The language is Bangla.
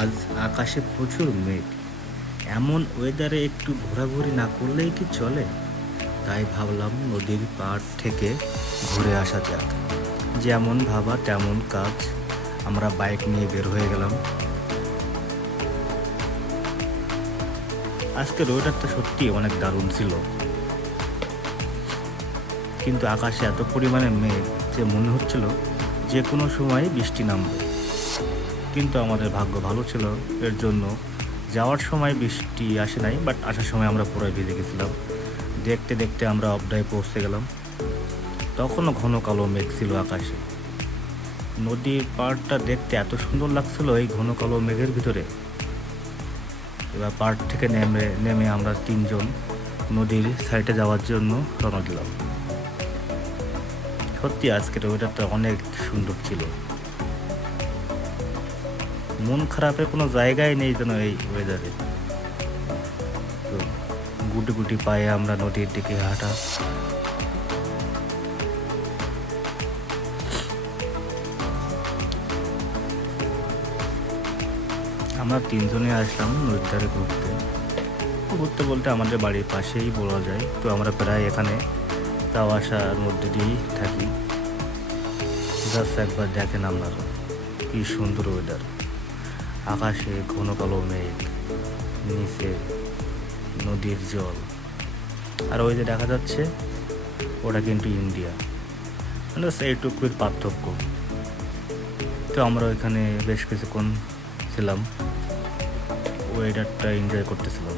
আজ আকাশে প্রচুর মেঘ। এমন ওয়েদারে একটু ঘোরাঘুরি না করলেই কি চলে? তাই ভাবলাম নদীর পাড় থেকে ঘুরে আসা যাক। যেমন ভাবা তেমন কাজ। আমরা বাইক নিয়ে বের হয়ে গেলাম। আজকের ওয়েদারটা সত্যি অনেক দারুণ ছিল, কিন্তু আকাশে এত পরিমাণে মেঘ যে মনে হচ্ছিল যে কোনো সময় বৃষ্টি নামবে। কিন্তু আমাদের ভাগ্য ভালো ছিল, এর জন্য যাওয়ার সময় বৃষ্টি আসে নাই, বাট আসার সময় আমরা পুরো ভিজে গেছিলাম। দেখতে দেখতে আমরা অবদায় পৌঁছে গেলাম। তখনও ঘন কালো মেঘ ছিল আকাশে। নদীর পাড়টা দেখতে এত সুন্দর লাগছিল এই ঘন কালো মেঘের ভিতরে। এবার পাড় থেকে নেমে আমরা তিনজন নদীর সাইডে যাওয়ার জন্য রওনা দিলাম। সত্যি আজকের ওয়েদারটা অনেক সুন্দর ছিল। মন খারাপের কোনো জায়গায় নেই যেন এই ওয়েদারে। তো গুটি গুটি পায়ে আমরা নদীর দিকে হাঁটা। আমরা তিনজনে আসলাম নদীর ধারে ঘুরতে। ঘুরতে বলতে আমাদের বাড়ির পাশেই বলা যায়। তো আমরা প্রায় এখানে যাওয়া আসার মধ্যে দিয়েই থাকি। জাস্ট একবার দেখেন আপনারা, কি সুন্দর ওয়েদার। আকাশে ঘন কালো মেঘ, নিচে নদীর জল, আর ওই যে দেখা যাচ্ছে ওটা কিন্তু ইন্ডিয়া। মানে এইটুকুর পার্থক্য। তো আমরা ওইখানে বেশ কিছুক্ষণ ছিলাম, ওয়েদারটা এনজয় করতেছিলাম।